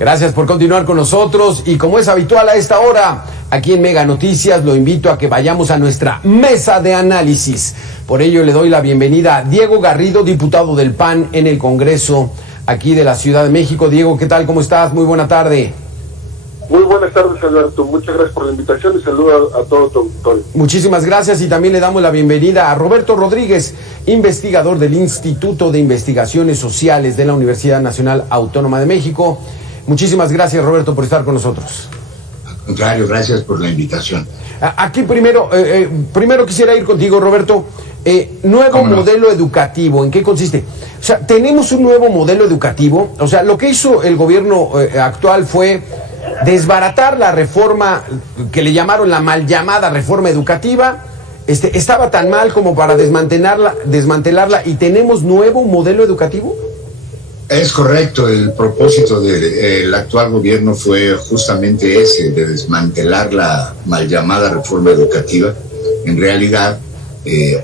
Gracias por continuar con nosotros y como es habitual a esta hora, aquí en Mega Noticias lo invito a que vayamos a nuestra mesa de análisis. Por ello le doy la bienvenida a Diego Garrido, diputado del PAN en el Congreso aquí de la Ciudad de México. Diego, ¿qué tal? ¿Cómo estás? Muy buena tarde. Muy buenas tardes, Alberto. Muchas gracias por la invitación y saludo a todo tu auditorio. Muchísimas gracias y también le damos la bienvenida a Roberto Rodríguez, investigador del Instituto de Investigaciones Sociales de la Universidad Nacional Autónoma de México. Muchísimas gracias, Roberto, por estar con nosotros. Al contrario, gracias por la invitación. Aquí primero quisiera ir contigo, Roberto. Nuevo modelo educativo, ¿en qué consiste? O sea, tenemos un nuevo modelo educativo. O sea, lo que hizo el gobierno actual fue desbaratar la reforma que le llamaron la mal llamada reforma educativa. Estaba tan mal como para desmantelarla y tenemos nuevo modelo educativo. Es correcto, el propósito del actual gobierno fue justamente ese, de desmantelar la mal llamada reforma educativa. En realidad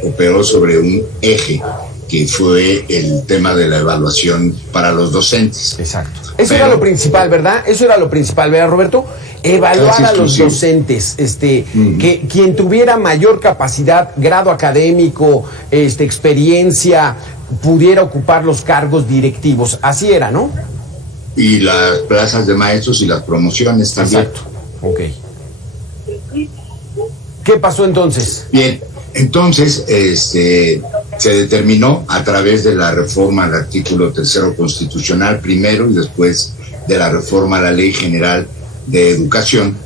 operó sobre un eje que fue el tema de la evaluación para los docentes. Exacto. Eso era lo principal, ¿verdad? Eso era lo principal, ¿verdad, Roberto? Evaluar a los docentes, que quien tuviera mayor capacidad, grado académico, experiencia, pudiera ocupar los cargos directivos. Así era, ¿no? Y las plazas de maestros y las promociones también. Exacto. Ok. ¿Qué pasó entonces? Bien, entonces se determinó a través de la reforma al artículo 3º constitucional primero y después de la reforma a la Ley General de Educación,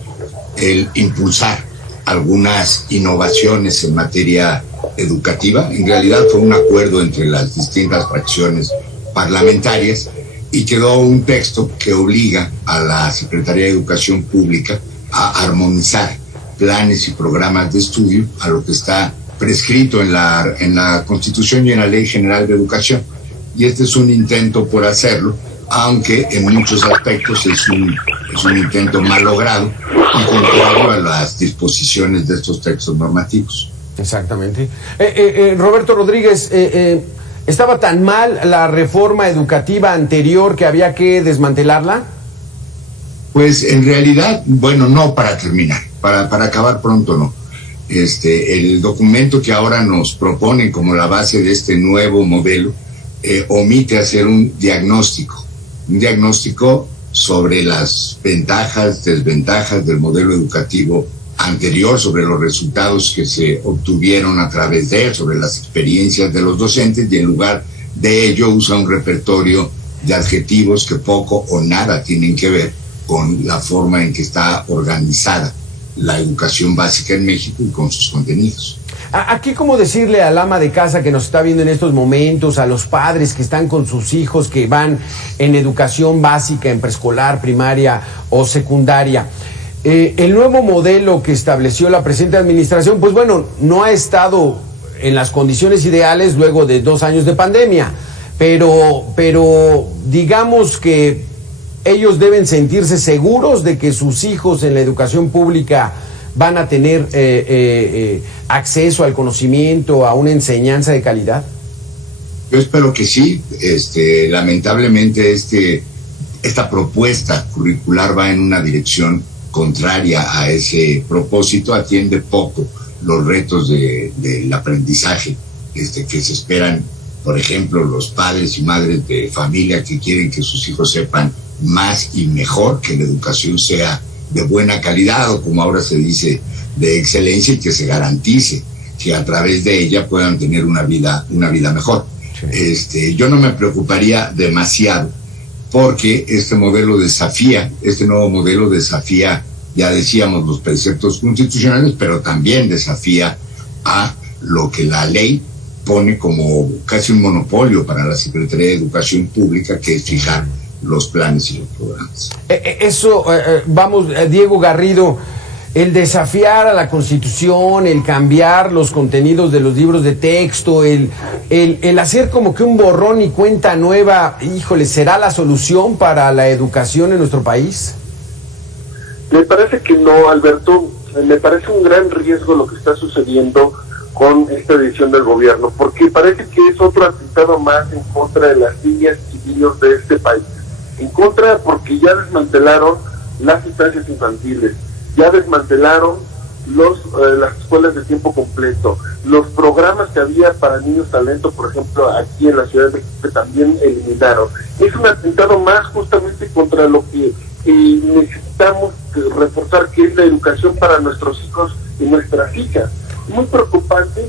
el impulsar algunas innovaciones en materia educativa. En realidad fue un acuerdo entre las distintas fracciones parlamentarias y quedó un texto que obliga a la Secretaría de Educación Pública a armonizar planes y programas de estudio a lo que está prescrito en la Constitución y en la Ley General de Educación. Y este es un intento por hacerlo, aunque en muchos aspectos es un intento mal logrado y contrario a las disposiciones de estos textos normativos. Exactamente. Roberto Rodríguez, ¿estaba tan mal la reforma educativa anterior que había que desmantelarla? Pues en realidad, bueno, no, para terminar, para acabar pronto no. El documento que ahora nos proponen como la base de este nuevo modelo omite hacer un diagnóstico sobre las ventajas, desventajas del modelo educativo anterior, sobre los resultados que se obtuvieron a través de él, sobre las experiencias de los docentes, y en lugar de ello usa un repertorio de adjetivos que poco o nada tienen que ver con la forma en que está organizada la educación básica en México y con sus contenidos. Aquí, ¿cómo decirle al ama de casa que nos está viendo en estos momentos, a los padres que están con sus hijos que van en educación básica, en preescolar, primaria o secundaria? El nuevo modelo que estableció la presente administración, pues bueno, no ha estado en las condiciones ideales luego de 2 años de pandemia, pero digamos que ellos deben sentirse seguros de que sus hijos en la educación pública van a tener acceso al conocimiento, a una enseñanza de calidad. Yo espero que sí. Lamentablemente esta propuesta curricular va en una dirección contraria a ese propósito, atiende poco los retos del aprendizaje que se esperan, por ejemplo, los padres y madres de familia que quieren que sus hijos sepan más y mejor, que la educación sea de buena calidad o, como ahora se dice, de excelencia, y que se garantice que a través de ella puedan tener una vida mejor. Sí. Yo no me preocuparía demasiado porque este nuevo modelo desafía, ya decíamos, los preceptos constitucionales, pero también desafía a lo que la ley pone como casi un monopolio para la Secretaría de Educación Pública, que es fijar los planes y los programas. Diego Garrido, el desafiar a la Constitución, el cambiar los contenidos de los libros de texto, el hacer como que un borrón y cuenta nueva, híjole, ¿será la solución para la educación en nuestro país? Me parece que no, Alberto. Me parece un gran riesgo lo que está sucediendo con esta decisión del gobierno, porque parece que es otro atentado más en contra de las niñas y niños de este país. En contra porque ya desmantelaron las instancias infantiles, ya desmantelaron las escuelas de tiempo completo, los programas que había para niños talento, por ejemplo, aquí en la Ciudad de México, también eliminaron. Es un atentado más justamente contra lo que necesitamos reforzar, que es la educación para nuestros hijos y nuestras hijas. Muy preocupante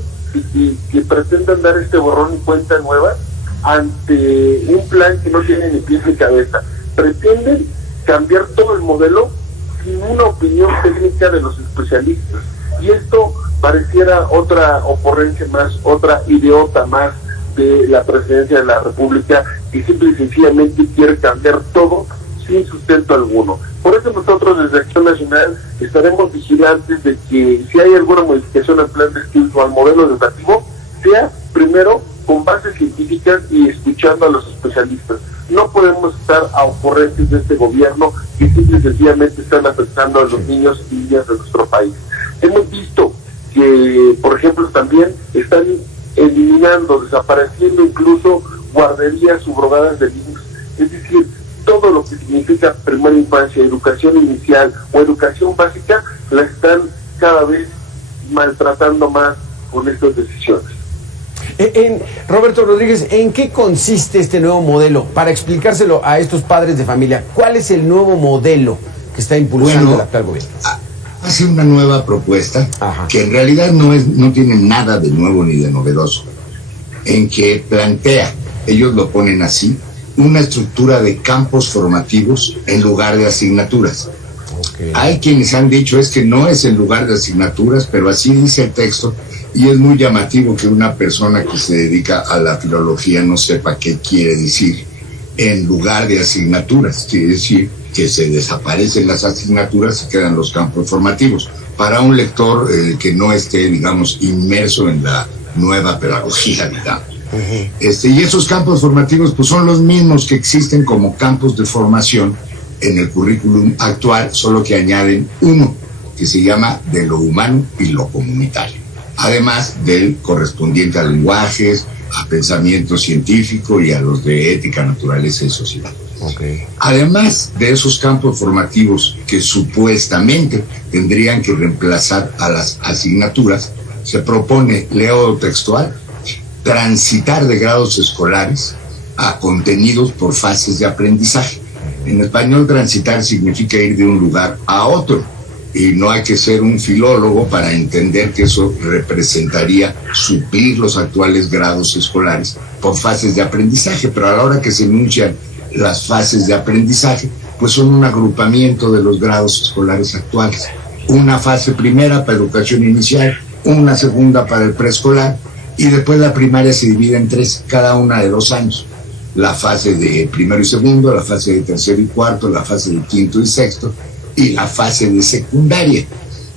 que pretendan dar este borrón y cuenta nueva ante un plan que no tiene ni pies ni cabeza. Pretenden cambiar todo el modelo sin una opinión técnica de los especialistas. Y esto pareciera otra ocurrencia más, otra idiota más de la presidencia de la República, que simple y sencillamente quiere cambiar todo sin sustento alguno. Por eso nosotros desde Acción Nacional estaremos vigilantes de que si hay alguna modificación al plan de estudios o al modelo educativo, sea primero con bases científicas y escuchando a los especialistas. No podemos estar a ocurrencias de este gobierno que simple y sencillamente están afectando a los niños y niñas de nuestro país. Hemos visto que, por ejemplo, también están eliminando, desapareciendo incluso guarderías subrogadas de niños. Es decir, todo lo que significa primera infancia, educación inicial o educación básica, la están cada vez maltratando más con estas decisiones. Roberto Rodríguez, ¿en qué consiste este nuevo modelo? Para explicárselo a estos padres de familia, ¿cuál es el nuevo modelo que está impulsando el actual gobierno? Hace una nueva propuesta. Ajá. Que en realidad no tiene nada de nuevo ni de novedoso, en que plantea, ellos lo ponen así, una estructura de campos formativos en lugar de asignaturas. Okay. Hay quienes han dicho es que no es en lugar de asignaturas, pero así dice el texto, y es muy llamativo que una persona que se dedica a la filología no sepa qué quiere decir en lugar de asignaturas. Quiere decir que se desaparecen las asignaturas y quedan los campos formativos. Para un lector que no esté, digamos, inmerso en la nueva pedagogía, digamos. Y esos campos formativos pues son los mismos que existen como campos de formación en el currículum actual, solo que añaden uno que se llama de lo humano y lo comunitario, además del correspondiente a lenguajes, a pensamiento científico y a los de ética, naturaleza y sociedad. Okay. Además de esos campos formativos que supuestamente tendrían que reemplazar a las asignaturas, se propone, leo textual, transitar de grados escolares a contenidos por fases de aprendizaje. En español, transitar significa ir de un lugar a otro, y no hay que ser un filólogo para entender que eso representaría suplir los actuales grados escolares por fases de aprendizaje, pero a la hora que se enuncian las fases de aprendizaje, pues son un agrupamiento de los grados escolares actuales. Una fase primera para educación inicial, una segunda para el preescolar, y después la primaria se divide en tres, cada una de 2 años. La fase de primero y segundo, la fase de tercero y cuarto, la fase de quinto y sexto, y la fase de secundaria.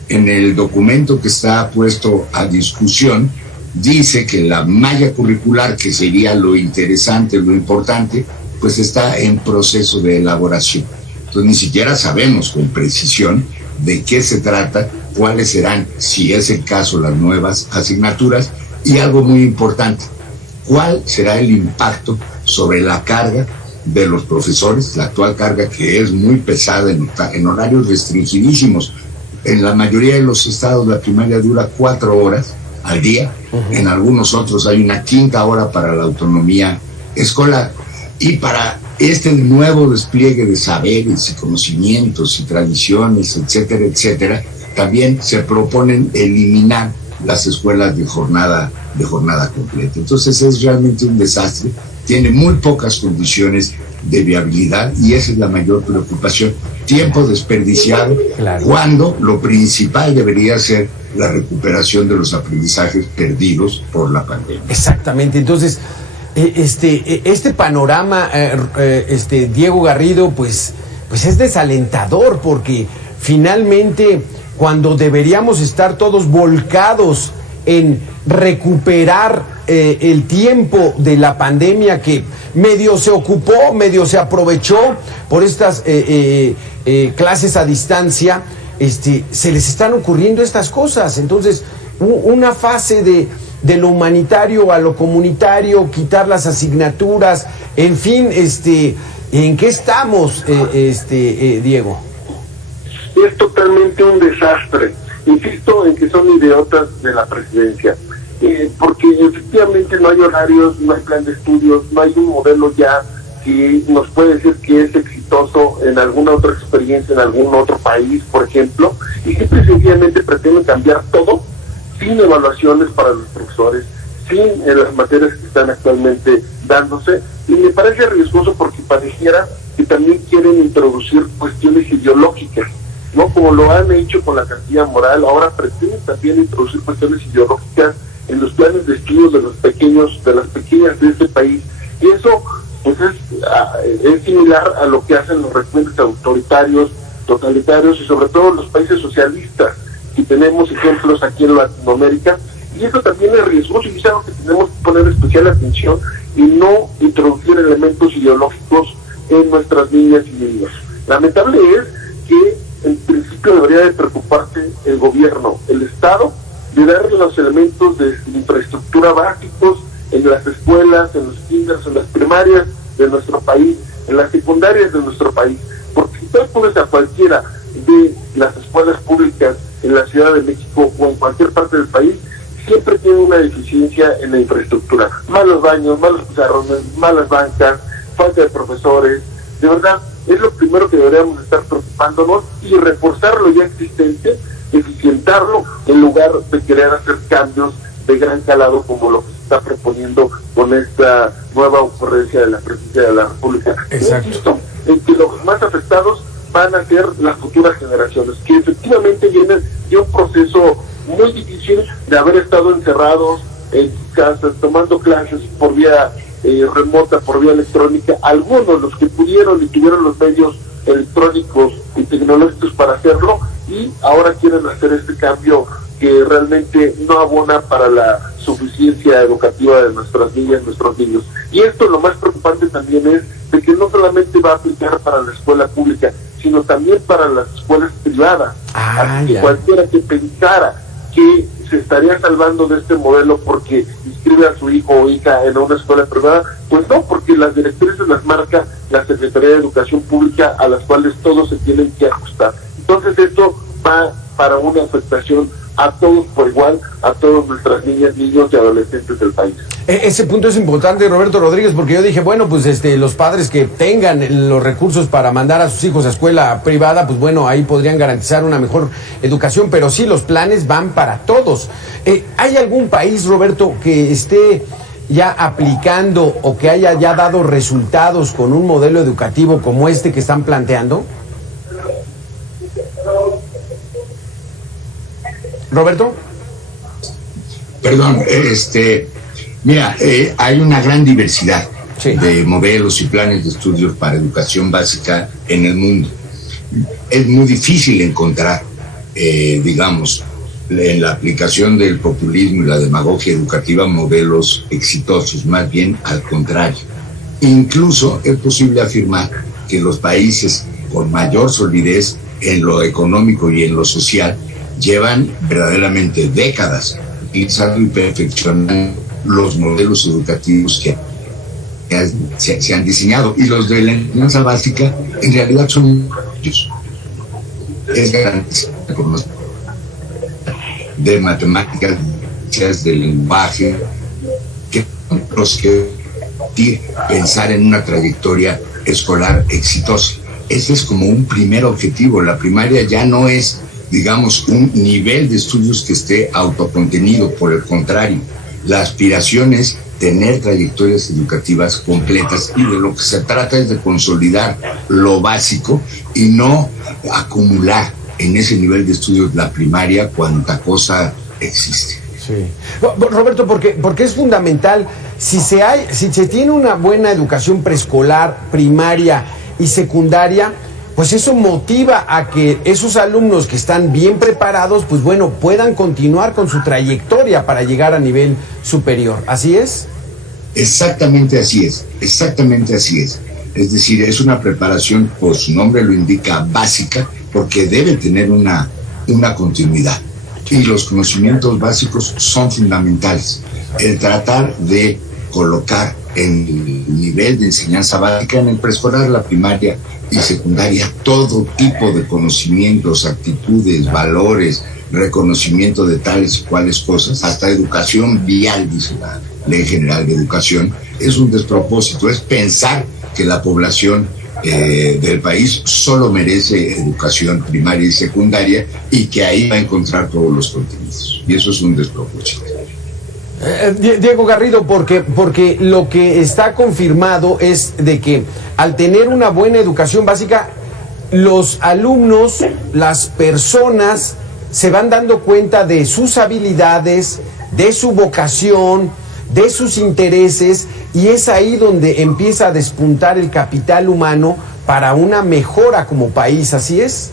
En el documento que está puesto a discusión, dice que la malla curricular, que sería lo interesante, lo importante, pues está en proceso de elaboración. Entonces ni siquiera sabemos con precisión de qué se trata, cuáles serán, si es el caso, las nuevas asignaturas, y algo muy importante, cuál será el impacto sobre la carga de los profesores, la actual carga que es muy pesada en horarios restringidísimos. En la mayoría de los estados la primaria dura 4 horas al día, en algunos otros hay una 5ª hora para la autonomía escolar, y para este nuevo despliegue de saberes y conocimientos y tradiciones, etcétera, etcétera, también se proponen eliminar las escuelas de jornada completa. Entonces es realmente un desastre, tiene muy pocas condiciones de viabilidad y esa es la mayor preocupación. Tiempo desperdiciado, claro, cuando lo principal debería ser la recuperación de los aprendizajes perdidos por la pandemia. Exactamente. Entonces, este panorama, Diego Garrido, pues es desalentador, porque finalmente, cuando deberíamos estar todos volcados en recuperar el tiempo de la pandemia, que medio se ocupó, medio se aprovechó por estas clases a distancia, se les están ocurriendo estas cosas. Entonces, una fase de lo humanitario a lo comunitario, quitar las asignaturas, en fin, ¿En qué estamos, Diego? Es totalmente un desastre. Insisto en que son idiotas de la presidencia, porque efectivamente no hay horarios, no hay plan de estudios, no hay un modelo ya que nos puede decir que es exitoso en alguna otra experiencia, en algún otro país, por ejemplo, y simple y sencillamente pretenden cambiar todo sin evaluaciones para los profesores, sin las materias que están actualmente dándose, y me parece riesgoso porque pareciera que también quieren introducir cuestiones ideológicas, ¿no? Como lo han hecho con la Castilla Moral, ahora pretenden también introducir cuestiones ideológicas en los planes de estudios de los pequeños, de las pequeñas de este país, y eso pues es similar a lo que hacen los regímenes autoritarios, totalitarios y sobre todo los países socialistas, que tenemos ejemplos aquí en Latinoamérica, y eso también es riesgoso y es algo que tenemos que poner especial atención y no introducir elementos ideológicos en nuestras niñas y niños. Lamentable es que en principio debería de preocuparse el gobierno, el Estado, de darle los elementos de infraestructura básicos en las escuelas, en los kinders, en las primarias de nuestro país, en las secundarias de nuestro país, porque si tú pones a cualquiera de las escuelas públicas en la Ciudad de México o en cualquier parte del país, siempre tiene una deficiencia en la infraestructura, malos baños, malos pizarrones, malas bancas, falta de profesores. De verdad, es lo primero que deberíamos estar preocupándonos y reforzar lo ya existente, eficientarlo, en lugar de querer hacer cambios de gran calado como lo que se está proponiendo con esta nueva ocurrencia de la Presidencia de la República. Exacto. En que los más afectados van a ser las futuras generaciones, que efectivamente vienen de un proceso muy difícil de haber estado encerrados en sus casas, tomando clases por vía remota, por vía electrónica. Algunos, los que pudieron y tuvieron los medios electrónicos y tecnológicos para hacerlo, y ahora quieren hacer este cambio que realmente no abona para la suficiencia educativa de nuestras niñas, nuestros niños. Y esto, lo más preocupante también es de que no solamente va a aplicar para la escuela pública, sino también para las escuelas privadas. Así que cualquiera que pensara que se estaría salvando de este modelo porque inscribe a su hijo o hija en una escuela privada, pues no, porque las directrices las marca la Secretaría de Educación Pública, a las cuales todos se tienen que ajustar. Entonces esto va para una afectación a todos por igual, a todas nuestras niñas, niños y adolescentes del país. Ese punto es importante, Roberto Rodríguez, porque yo dije, bueno, pues los padres que tengan los recursos para mandar a sus hijos a escuela privada, pues bueno, ahí podrían garantizar una mejor educación, pero sí, los planes van para todos. ¿Hay algún país, Roberto, que esté ya aplicando o que haya ya dado resultados con un modelo educativo como este que están planteando? ¿Roberto? Perdón, mira, hay una gran diversidad de modelos y planes de estudios para educación básica en el mundo. Es muy difícil encontrar, digamos, en la aplicación del populismo y la demagogia educativa modelos exitosos, más bien al contrario. Incluso es posible afirmar que los países con mayor solidez en lo económico y en lo social llevan verdaderamente décadas utilizando y perfeccionando los modelos educativos que se han diseñado, y los de la enseñanza básica en realidad son ellos. Es garantizar de matemáticas, de lenguaje, que los que pensar en una trayectoria escolar exitosa. Ese es como un primer objetivo. La primaria ya no es, digamos, un nivel de estudios que esté autocontenido. Por el contrario, la aspiración es tener trayectorias educativas completas, y de lo que se trata es de consolidar lo básico y no acumular en ese nivel de estudios la primaria cuanta cosa existe. Sí. Roberto, porque es fundamental, si se tiene una buena educación preescolar, primaria y secundaria, pues eso motiva a que esos alumnos que están bien preparados, pues bueno, puedan continuar con su trayectoria para llegar a nivel superior. ¿Así es? Exactamente así es, exactamente así es. Es decir, es una preparación, por su nombre lo indica, básica, porque debe tener una continuidad. Y los conocimientos básicos son fundamentales. El tratar de colocar en el nivel de enseñanza básica, en el preescolar, la primaria y secundaria, todo tipo de conocimientos, actitudes, valores, reconocimiento de tales y cuales cosas, hasta educación vial, dice la Ley General de Educación, es un despropósito, es pensar que la población del país solo merece educación primaria y secundaria y que ahí va a encontrar todos los contenidos. Y eso es un despropósito. Diego Garrido, porque lo que está confirmado es de que al tener una buena educación básica, los alumnos, las personas, se van dando cuenta de sus habilidades, de su vocación, de sus intereses, y es ahí donde empieza a despuntar el capital humano para una mejora como país. ¿Así es?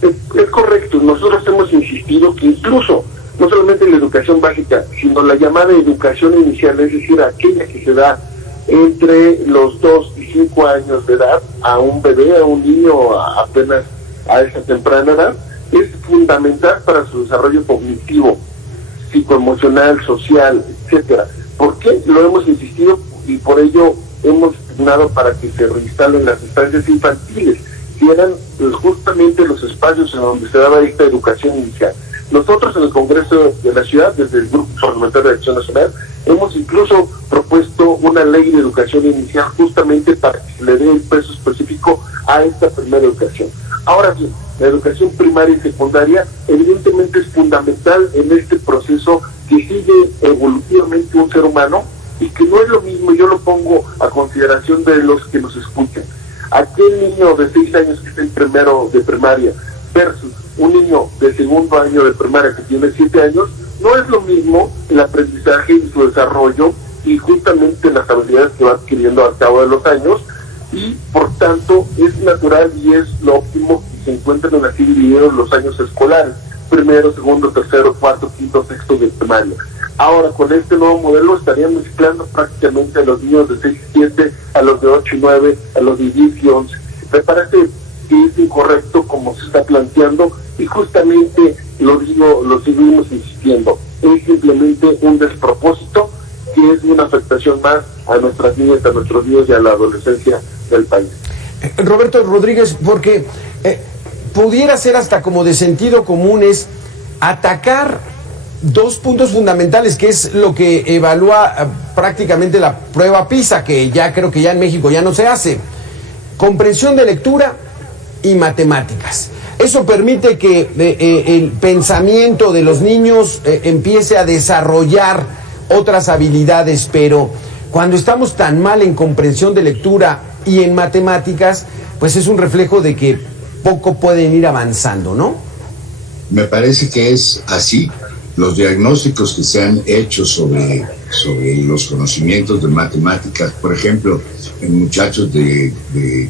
Es correcto. Nosotros hemos insistido que incluso no solamente la educación básica, sino la llamada educación inicial, es decir, aquella que se da entre los 2 y 5 años de edad a un bebé, a un niño apenas a esa temprana edad, es fundamental para su desarrollo cognitivo, psicoemocional, social, etcétera. ¿Por qué? Lo hemos insistido y por ello hemos designado para que se reinstalen las estancias infantiles, que eran justamente los espacios en donde se daba esta educación inicial. Nosotros en el Congreso de la Ciudad, desde el Grupo Parlamentario de Acción Nacional, hemos incluso propuesto una ley de educación inicial justamente para que se le dé el peso específico a esta primera educación. Ahora bien, la educación primaria y secundaria evidentemente es fundamental en este proceso que sigue evolutivamente un ser humano y que no es lo mismo, yo lo pongo a consideración de los que nos escuchan. Aquel niño de 6 años que está en primero de primaria versus un niño de segundo año de primaria que tiene 7 años, no es lo mismo el aprendizaje y su desarrollo y justamente las habilidades que va adquiriendo al cabo de los años, y por tanto es natural y es lo óptimo que se encuentren así divididos los años escolares, primero, segundo, tercero, cuarto, quinto, sexto de primaria. Ahora con este nuevo modelo estarían mezclando prácticamente a los niños de 6 y 7, a los de 8 y 9, a los de 10 y 11. Me parece que es incorrecto como se está planteando y justamente lo seguimos insistiendo. Es simplemente un despropósito que es una afectación más a nuestras niñas, a nuestros niños y a la adolescencia del país. Roberto Rodríguez, porque pudiera ser hasta como de sentido común es atacar 2 puntos fundamentales, que es lo que evalúa prácticamente la prueba PISA, que ya creo que ya en México ya no se hace: comprensión de lectura y matemáticas. Eso permite que el pensamiento de los niños empiece a desarrollar otras habilidades, pero cuando estamos tan mal en comprensión de lectura y en matemáticas, pues es un reflejo de que poco pueden ir avanzando, ¿no? Me parece que es así. Los diagnósticos que se han hecho sobre los conocimientos de matemáticas, por ejemplo, en muchachos de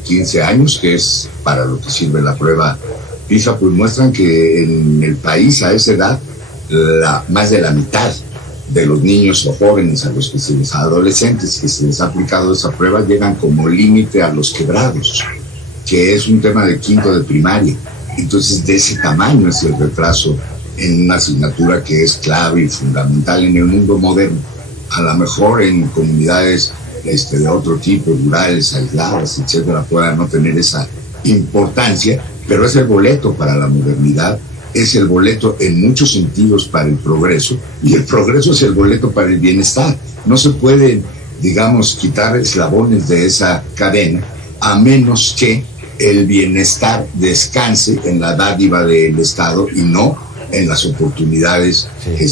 15 años, que es para lo que sirve la prueba PISA, pues muestran que en el país a esa edad más de la mitad de los niños o jóvenes adolescentes que se les ha aplicado esa prueba llegan como límite a los quebrados, que es un tema de quinto de primaria. Entonces, de ese tamaño es el retraso en una asignatura que es clave y fundamental en el mundo moderno. A lo mejor en comunidades de otro tipo, rurales, aisladas, etcétera, pueda no tener esa importancia, pero es el boleto para la modernidad, es el boleto en muchos sentidos para el progreso, y el progreso es el boleto para el bienestar. No se pueden, digamos, quitar eslabones de esa cadena a menos que el bienestar descanse en la dádiva del Estado y no en las oportunidades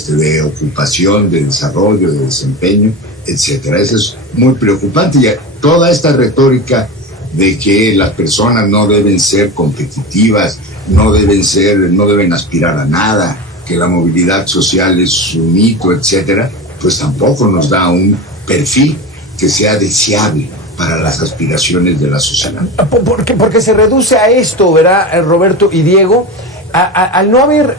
de ocupación, de desarrollo, de desempeño, etcétera. Eso es muy preocupante. Y toda esta retórica de que las personas no deben ser competitivas, no deben aspirar a nada, que la movilidad social es un mito, etcétera, pues tampoco nos da un perfil que sea deseable para las aspiraciones de la sociedad. Porque se reduce a esto, ¿verdad, Roberto y Diego? Al no haber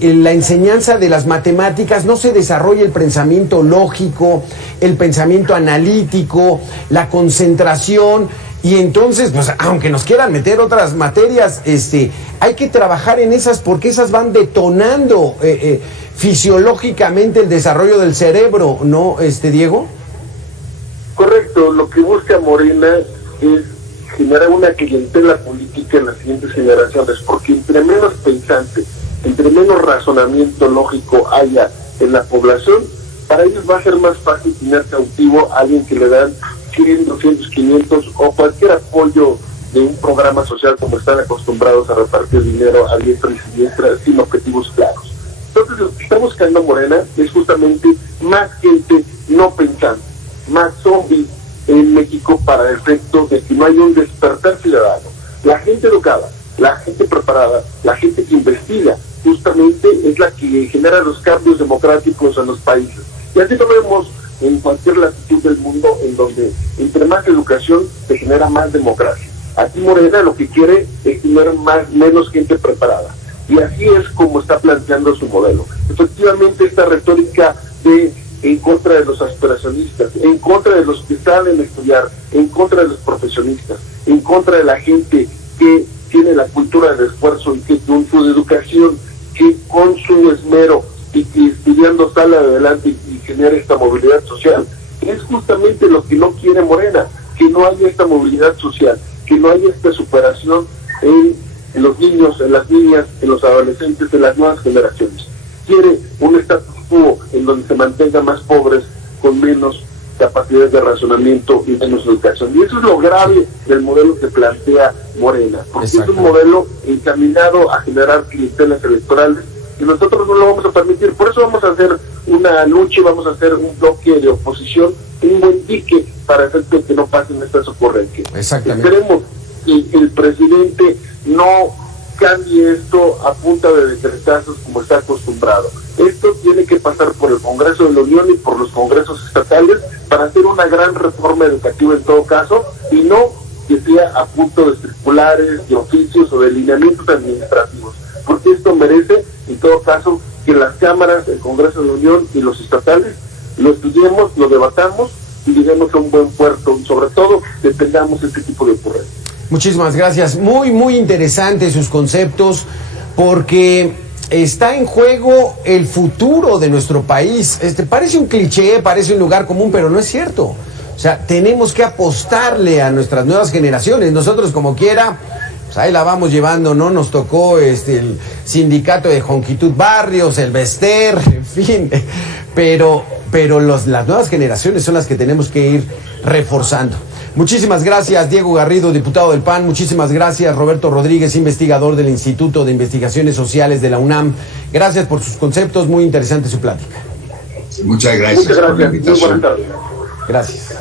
la enseñanza de las matemáticas, no se desarrolla el pensamiento lógico, el pensamiento analítico, la concentración, y entonces, pues, aunque nos quieran meter otras materias, hay que trabajar en esas, porque esas van detonando fisiológicamente el desarrollo del cerebro, ¿no, Diego? Correcto, lo que busca Morena es generar una clientela política en las siguientes generaciones, porque entre menos pensante, entre menos razonamiento lógico haya en la población, para ellos va a ser más fácil tener cautivo a alguien que le dan 100, 200, 500 o cualquier apoyo de un programa social, como están acostumbrados a repartir dinero a diestra y siniestra sin objetivos claros. Entonces lo que está buscando Morena es justamente más gente no pensante, más zombies en México, para el efecto de que no haya un despertar ciudadano. La gente educada, la gente preparada, la gente que investiga, justamente es la que genera los cambios democráticos en los países. Y así lo vemos en cualquier latitud del mundo, en donde entre más educación se genera más democracia. Aquí Morena lo que quiere es tener menos gente preparada. Y así es como está planteando su modelo. Efectivamente, esta retórica de en contra de los aspiracionistas, en contra de los que salen a estudiar, en contra de los profesionistas, en contra de la gente que tiene la cultura del esfuerzo y que con su educación, que con su esmero y que estudiando sale adelante y genera esta movilidad social, es justamente lo que no quiere Morena, que no haya esta movilidad social, que no haya esta superación en los niños, en las niñas, en los adolescentes, en las nuevas generaciones. Quiere un status quo en donde se mantenga más pobres, con menos capacidades de razonamiento y menos educación. Y eso es lo grave del modelo que plantea Morena, porque es un modelo encaminado a generar clientelas electorales y nosotros no lo vamos a permitir. Por eso vamos a hacer una lucha, vamos a hacer un bloque de oposición, un buen dique para hacer que no pasen estas ocurrencias. Esperemos que el presidente no cambie esto a punta de decretazos como está acostumbrado. Esto tiene que pasar por el Congreso de la Unión y por los congresos estatales para hacer una gran reforma educativa en todo caso, y no que sea a punto de circulares, de oficios o de lineamientos administrativos, porque esto merece en todo caso que las cámaras, el Congreso de la Unión y los estatales lo estudiemos, lo debatamos y lleguemos a un buen puerto, y sobre todo detengamos este tipo de ocurrencias. Muchísimas gracias. Muy, muy interesantes sus conceptos, porque está en juego el futuro de nuestro país. Parece un cliché, parece un lugar común, pero no es cierto. O sea, tenemos que apostarle a nuestras nuevas generaciones. Nosotros, como quiera, pues ahí la vamos llevando, ¿no? Nos tocó el sindicato de Jonquitud Barrios, el Bester, en fin. Pero las nuevas generaciones son las que tenemos que ir reforzando. Muchísimas gracias, Diego Garrido, diputado del PAN. Muchísimas gracias, Roberto Rodríguez, investigador del Instituto de Investigaciones Sociales de la UNAM. Gracias por sus conceptos, muy interesante su plática. Muchas gracias. Muchas gracias. Muy buenas tardes. Gracias.